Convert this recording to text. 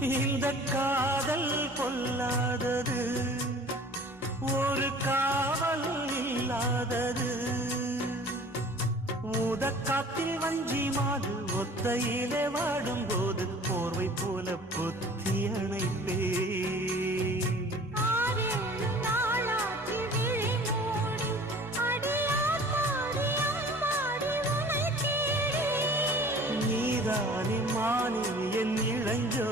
இந்த காதல் கொல்லாதது, ஒரு காவல் இல்லாதது. ஊதக்காத்தில் வஞ்சி மாது ஒத்தையிலே வாடும்போது போர்வை போல பொத்தி அணைப்பே. நீதானி மானி என் இளஞ்சோ